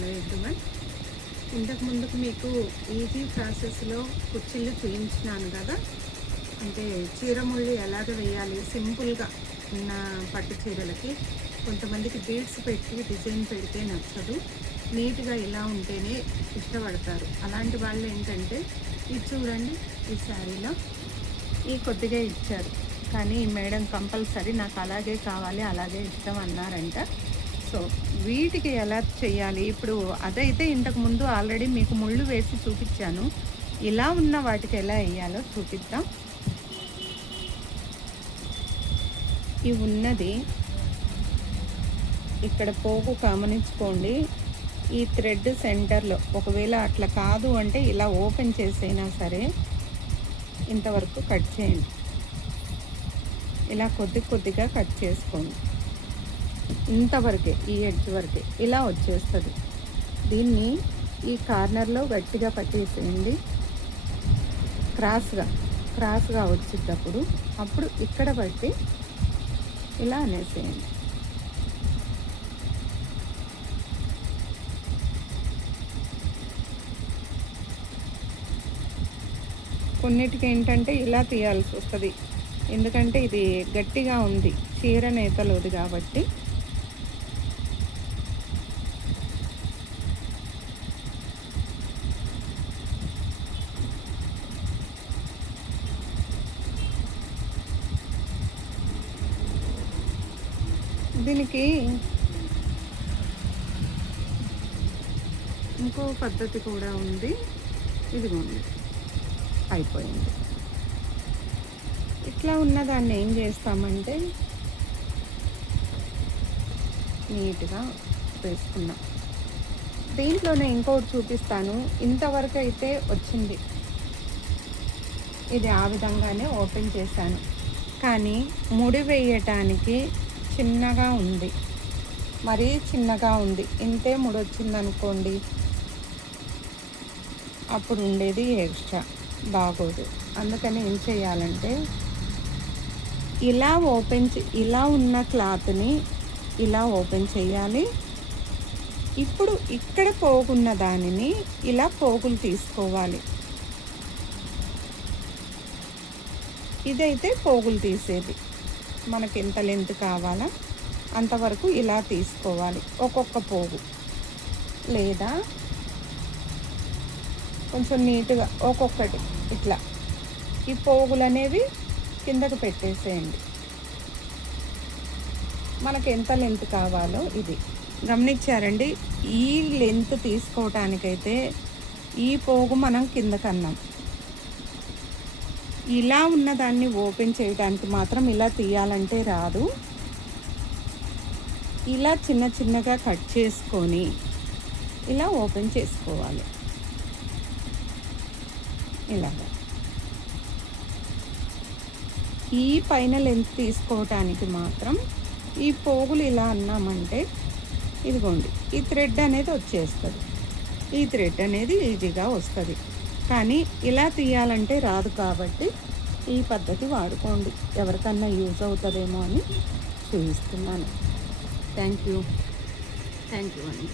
Hello everyone. ఇంతకు ముందుకు మీకు ఈజీ ప్రాసెస్లో కుర్చీలు చూపించినాను కదా. అంటే చీర ముళ్ళు ఎలాగ వేయాలి సింపుల్గా ఉన్న పట్టు చీరలకి. కొంతమందికి బీడ్స్ పెట్టి డిజైన్ పెడితే నచ్చదు, నీట్గా ఇలా ఉంటేనే ఇష్టపడతారు. అలాంటి వాళ్ళు ఏంటంటే ఇది చూడండి, ఈ శారీలో ఈ కొద్దిగా ఇచ్చారు, కానీ ఈ మేడం కంపల్సరీ నాకు అలాగే కావాలి, అలాగే ఇష్టం అన్నారంట. సో వీటికి ఎలా చేయాలి ఇప్పుడు? అదైతే ఇంతకుముందు ఆల్రెడీ మీకు ముళ్ళు వేసి చూపించాను. ఇలా ఉన్న వాటికి ఎలా వేయాలో చూపిద్దాం. ఇవి ఉన్నది ఇక్కడ పోగు గమనించుకోండి. ఈ థ్రెడ్ సెంటర్లో ఒకవేళ అట్లా కాదు అంటే ఇలా ఓపెన్ చేసైనా సరే ఇంతవరకు కట్ చేయండి. ఇలా కొద్ది కొద్దిగా కట్ చేసుకోండి. ఇంతవరకే, ఈ ఎడ్జ్ వరకే ఇలా వచ్చేస్తుంది. దీన్ని ఈ కార్నర్లో గట్టిగా పట్టేసేయండి. క్రాస్గా వచ్చేటప్పుడు అప్పుడు ఇక్కడ పట్టి ఇలా అనేసేయండి. కొన్నిటికి ఏంటంటే ఇలా తీయాల్సి వస్తుంది, ఎందుకంటే ఇది గట్టిగా ఉంది, చీర నేతలోది కాబట్టి. దీనికి ఇంకో పద్ధతి కూడా ఉంది. ఇదిగోండి, అయిపోయింది. ఇట్లా ఉన్నదాన్ని ఏం చేస్తామంటే నీట్గా వేసుకున్నాం. దీంట్లోనే ఇంకోటి చూపిస్తాను. ఇంతవరకు అయితే వచ్చింది, ఇది ఆ విధంగానే ఓపెన్ చేశాను, కానీ ముడి వేయటానికి చిన్నగా ఉంది, మరీ చిన్నగా ఉంది. ఇంతే ముడి వచ్చిందనుకోండి, అప్పుడు ఉండేది ఎక్స్ట్రా బాగోదు. అందుకని ఏం చేయాలంటే ఇలా ఇలా ఉన్న క్లాత్ని ఇలా ఓపెన్ చేయాలి. ఇప్పుడు ఇక్కడ పోగున్న దానిని ఇలా పోగులు తీసుకోవాలి. ఇదైతే పోగులు తీసేది, మనకి ఎంత లెంత్ కావాలా అంతవరకు ఇలా తీసుకోవాలి ఒక్కొక్క పోగు. లేదా కొంచెం నీట్గా ఒక్కొక్కటి ఇట్లా ఈ పోగులు అనేవి కిందకు పెట్టేసేయండి. మనకు ఎంత లెంత్ కావాలో ఇది గమనించారండి. ఈ లెంత్ తీసుకోవటానికైతే ఈ పోగు మనం కిందకన్నాం. ఇలా ఉన్నదాన్ని ఓపెన్ చేయడానికి మాత్రం ఇలా తీయాలంటే రాదు. ఇలా చిన్న చిన్నగా కట్ చేసుకొని ఇలా ఓపెన్ చేసుకోవాలి. ఇలాగా ఈ పైన లెంత్ తీసుకోవటానికి మాత్రం ఈ పోగులు ఇలా అన్నామంటే ఇదిగోండి, ఈ థ్రెడ్ అనేది వచ్చేస్తుంది. ఈ థ్రెడ్ అనేది ఈజీగా వస్తుంది, కానీ ఇలా తీయాలంటే రాదు. కాబట్టి ఈ పద్ధతి వాడుకోండి, ఎవరికన్నా యూజ్ అవుతుందేమో అని చూపిస్తున్నాను. థ్యాంక్ యూ అండి.